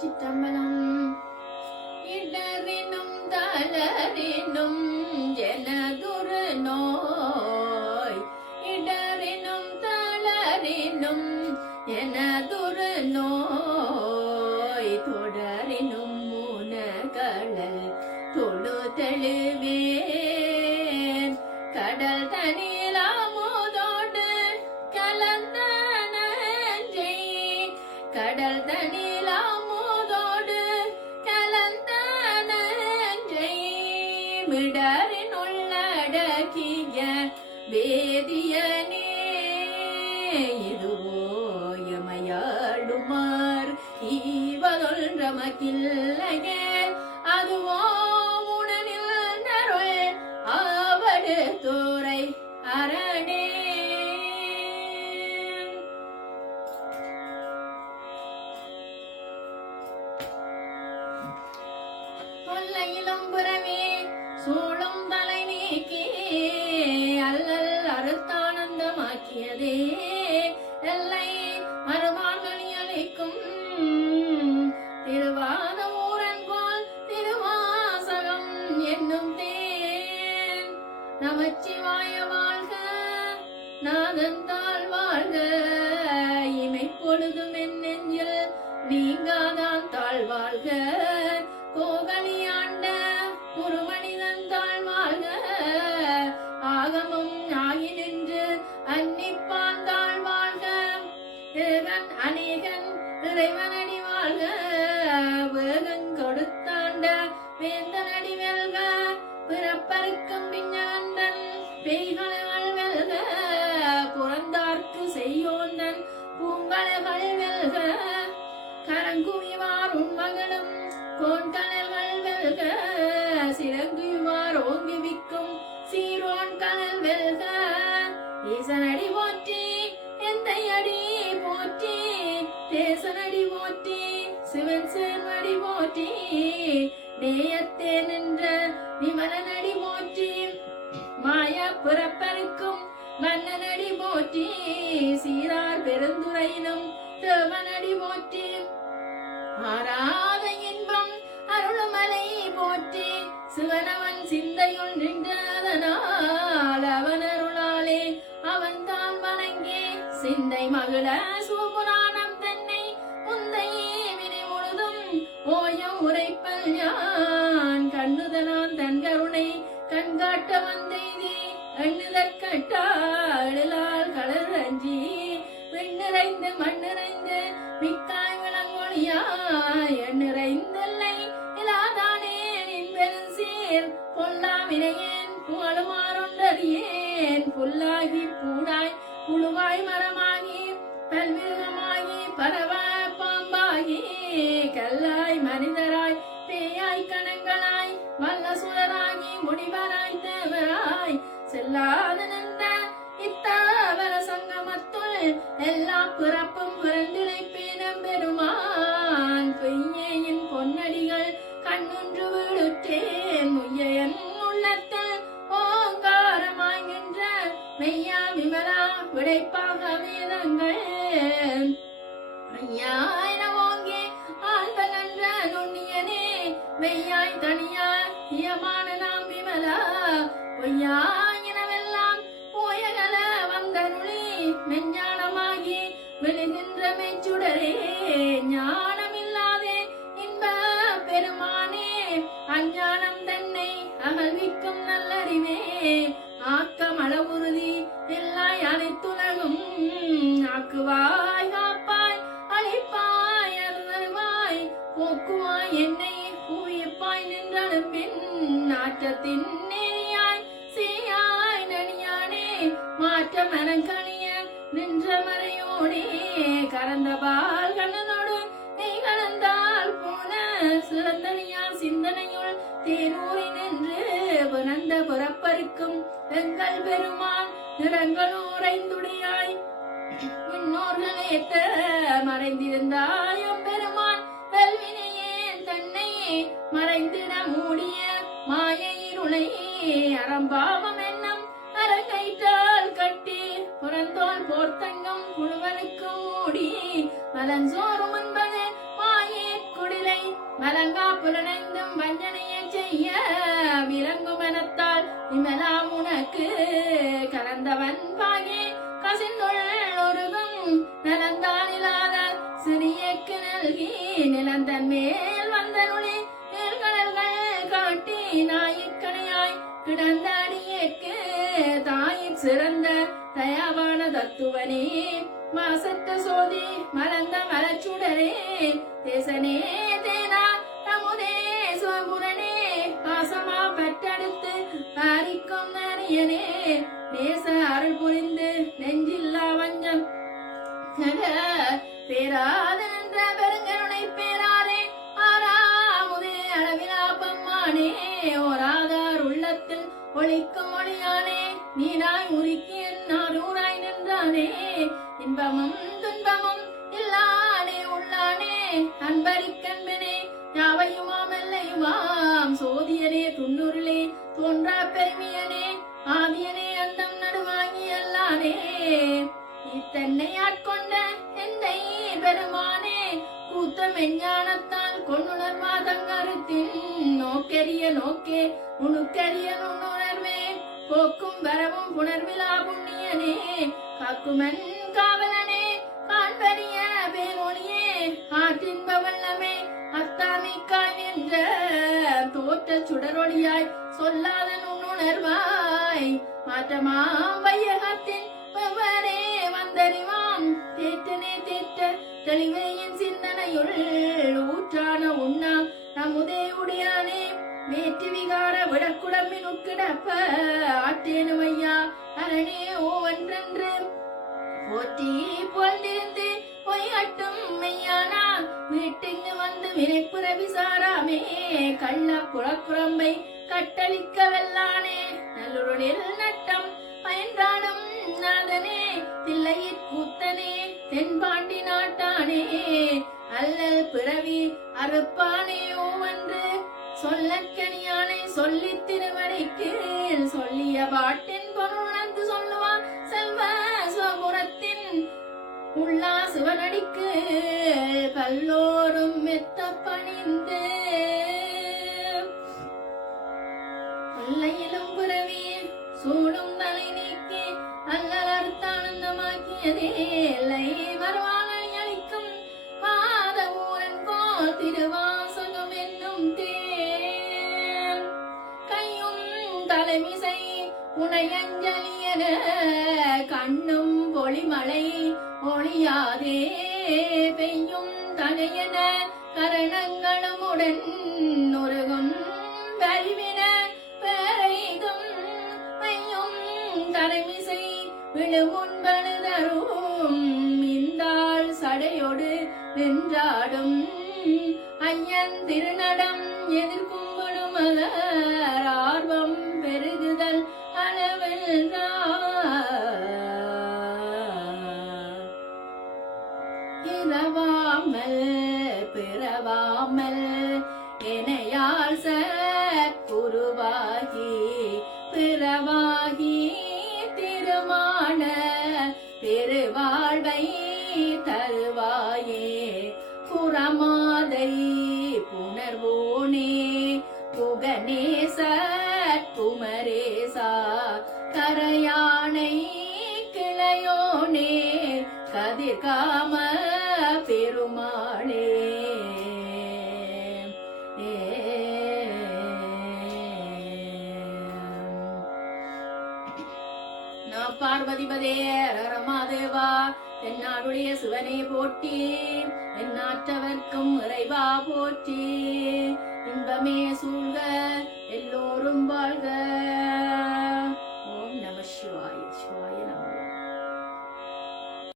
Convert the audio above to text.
திருச்சிற்றம்பலம். இடரினும் தளரினும் எனதுரு நோய், இடரினும் தளரினும் எனதுரு நோய், தொடரினும் முனகளல் தொழு தெளிவேன், கடல் தனில் அமுதோடு கலந்த நஞ்சை, கடல் தனில் அமுதோடு கலந்த நஞ்சை, மிடரின் உள்ளடக்கிய வேதியனே, இதுவோ எமையாடுமார் ஈவதொன்றமக்கில்லையே, அதுவோ உடனில் நருள் ஆவடு தூரை அரணே. தொல்லையிலும் புறவே சூழும் தலை நீக்கி அல்லல் அறுத்தானந்தமாக்கியதே, எல்லை மறுமான்மணி அளிக்கும் திருவாத ஊரன் போல் திருவாசகம் என்னும் தேன். நமச்சிவாய வாழ்க, நாதன் தாழ் வாழ்க, இமைப்பொழுதும் என் நெஞ்சில் நீங்காதான் தாழ் வாழ்க, கோகலியாண்ட ஒரு மனிதன் தாழ் வாழ்க, ஆகமும் ஆகி நின்று அன்னிப்பான் தாழ் வாழ்க, ஏகன் அநேகன் இறைவனடி வாழ்க, வேகங் கொடுத்தாண்ட வேந்தனடி வெல்க, பிறப்பருக்கும் பிஞ்சகந்தன் பெய்களைகள் வெல்க, புறந்தார்க்கு செய்யோந்தன் பூங்கலைகள் வெல்க, கரங்குவிவார் உண்மகளும் கோண்கலல்கள் வெல்க, சிறங்குவார் ஓங்குவிக்கும் சீரோன் கலல் வெல்க, ஈசனடி போற்றி எந்தையடி போற்றி, தேசனடி போற்றி சிவன் சேர்வடி போற்றி, நேயத்தே நின்ற விமலனடி போற்றி, மாய பிறப்பருக்கும் மன்னனடி போற்றி, சீரார் பெருந்துரையினும் தேவனடி போற்றி, ஆராத இன்பம் அருள்மலை போற்றி, சிவனவன் சிந்தையுள் நின்றதனால் அவன் அருளாலே அவன் தான் வணங்கி, சிந்தை மகிழ சூபுராணம் தன்னை முந்தையே வினை முழுதும் ஓயம் உரைப்பல் யான், கண்ணுதலான் தன் கருணை கண்காட்ட வந்தெய்தி, எண்ணுதற்கட்டாளால் கடல் அஞ்சி, விண்ணிறைந்து மண்ணிறைந்து மிக்காய் விளங்கொழியாய், எண்ணிறைந்தல்லை இலாதானே நின் பெருசீர், பொல்லாவினையேன் புகழுமாறொன்றறியேன், புல்லாகி பூடாய் புழுவாய் மரமாகி பல்விருகமாகி பரவ பாம்பாகி, கல்லாய் மனிதராய் பேயாய் கணங்களாய் வல்ல சுடராகி முனிவராய் தேவராய், செல்லாத நின்ற இத்தாவர சங்கமத்துள் எல்லா பிறப்பும் பிறந்திழைப்பேனம் பெருமான், பொய்யேயின் பொன்னடிகள் கண்ணொன்று வீடுற்றேன், முய்யன் உள்ளத்தில் ஓங்காரமாய் நின்ற மெய்யா விமலா விடைப்பாக வேதங்கள், ஐயாய் நவோங்கே ஆழ்வகன்ற நுண்ணியனே, மெய்யாய் தனியாய் இயமான நாம் விமலா, பொய்யாயினவெல்லாம் போயகல வந்தருளி, மெஞ்ஞானமாகி விழுகின்ற மெச்சுடரே, ஞானமில்லாதே இன்ப பெருமானே, அஞ்ஞானம் தன்னை அகழ்விக்கும் நல்லறிவே, ஆக்கம் அளவுறுதி எல்லாய் அனைத்துலகும், ஆக்குவாய் காப்பாய் அழிப்பாய் அருள்வாய், போக்குவாய் என்னை புவியப்பாய் நின்றனுப்பின், நாற்றத்தின் நெறியாய் சேயாய் நனியானே, மாற்ற மரங்கணிய நின்ற மறையோடே, கறந்த பால் கண்ணனோடு நெய் கலந்தால் போன சிறந்தனியார் சிந்தனையுள் தேனூரி நின்று, பிறந்த பிறப்பருக்கும் எங்கள் பெருமான் நிறங்களோரைந்துடையாய், முன்னோர்களேத்த மறைந்திருந்தாயும் பெருமான், வெல்வினையேன் தன்னை மறைந்திட மூடிய மாயையிருளை, அறம்பாவம் என்னும் அரங்கைத்தால் கட்டி, புறந்தோல் போர்த்தங்கம் புழுவனுக்கு மூடி, மலஞ்சோறும் என்பது மாயே குடி மலங்கா புலனைந்தும் வஞ்சனைய செய்ய விலங்கும் எனத்தால் இமலாம் உனக்கு கலந்தவன் பாகே கசிந்துள் ஒருகும் நலந்தான் இல்லாத சிறியக்கு நல்கி நிலந்தன் மேல் வந்த நொழி நீழ்கடல்கள் காட்டி நாயிக்கணையாய் கிடந்த அடியேற்கு தாயிற் சிறந்த தயாவான தத்துவனே மாசற்ற சோதி மலர்ந்த மலச்சுடரே தேசனே தேனா நமுதே சிவபுரனே பாசமா பெற்றெடுத்து பாரிக்கும் நரியனே நேச அருள் புரிந்து நெஞ்சில்லா வஞ்சம் பேராத நின்ற பெருங்கருணை பேராரே ஆறாமுதே அளவிலா பம்மானே ஓராதார் உள்ளத்தில் ஒளிக்கும் ஒளியானே நீராய் உருக்கி என்னாரூராய் நின்றானே இன்பமும் துன்பமும் இல்லானே உள்ளானே அன்பரிக்கன்பனே யாவையுமாம் எல்லையுமாம் சோதியனே துண்ணுருளே தோன்றா பெருமியனே ஆதியனே அந்தம் நடுவாங்கி எல்லானே இத்தன்னை ஆட்கொண்ட என்னை பெருமானே கூத்த மெஞ்ஞானத்தால் கொண்டுணர் மாதங்கருத்தின் நோக்கெரிய நோக்கே உணுக்கரிய நுண்ணுணர்வே போக்கும் வரவும் புணர்விழா புண்ணியனே காக்குமன் காவலனே காண்பரிய பேரொழியே ஆற்றின்ப வல்லமே அத்தாமிக்காய் என்ற தோற்ற சுடரொளியாய் சொல்லாத நுண்ணுணர்வாய் மாற்றமாம் வையகத்தின் வெவ்வரே வந்தறிவாம் தேற்றனே தேற்ற தெளிவையின் சிந்தனையுள் ஊற்றான உண்ணா நமுதே உடையானே வேற்று விகார விடக்குடம்பின் உட்கிடப்ப ஆற்றேனும் ஐயா அரணே ஓவன்றென்று போற்றி போழ்ந்திருந்து பொய்கட்டும் மெய்யானா வீட்டுக்கு வந்து வினைப்புற விசாராமே கள்ள புறக்குரம்பை கட்டளிக்க வெல்லானே நல்லுருளில் நட்டம் பயன்றாடும் நாதனே தில்லையிற் கூத்தனே தென்பாண்டி நாட்டானே அல்லல் பிறவி அறுப்பானேயோ என்று சொல்லக்கனியானை சொல்லி திருமறைக்கு சொல்லிய பாட்டின் பொருளந்து சொல்லுவான் செல்வ சிவபுரத்தின் உள்ளா சிவனடிக்கு கல்லோரும் மெத்த பணிந்து கொல்லையிலும் பிறவி சூடும் தலை நீக்கி அல்லல் அறுத்தானந்தமாக்கியதே எல்லை வருவாங்கி அளிக்கும் மாத ஊரன் கோல் திருவாசகம் என்னும் தேன் கையும் தலைமிசை உனையஞ்சலியன கண்ணும் பொழிமழை ஒளியாதே பெய்யும் தகையன கரணங்களும் உடன் நொருகும் வரிவின பேரைதும் மையும் தலைமிசை விழுமுன்பழுதரும் இந்தாள் சடையோடு நின்றாடும் ஐயன் திருநடம் எதிர்கும்பிடும் மலர் ஆர்வம் பெருகுதல் அளவில் இரவாமல் பிறவாமல் எனையால் சற்குருவாகி பிறவாகி திருமான பெருவாழ்வை தருவாயே புறமாதை புணர்வோனே புகநேச குமரேசா கரையானை கிளையோனே கதிர்காம பெருமாளே பார்வதிபதே ரமாதேவா தென்னாடுடைய சிவனே போற்றி எந்நாட்டவர்க்கும் இறைவா போற்றி இன்பமே சூழ்க எல்லோ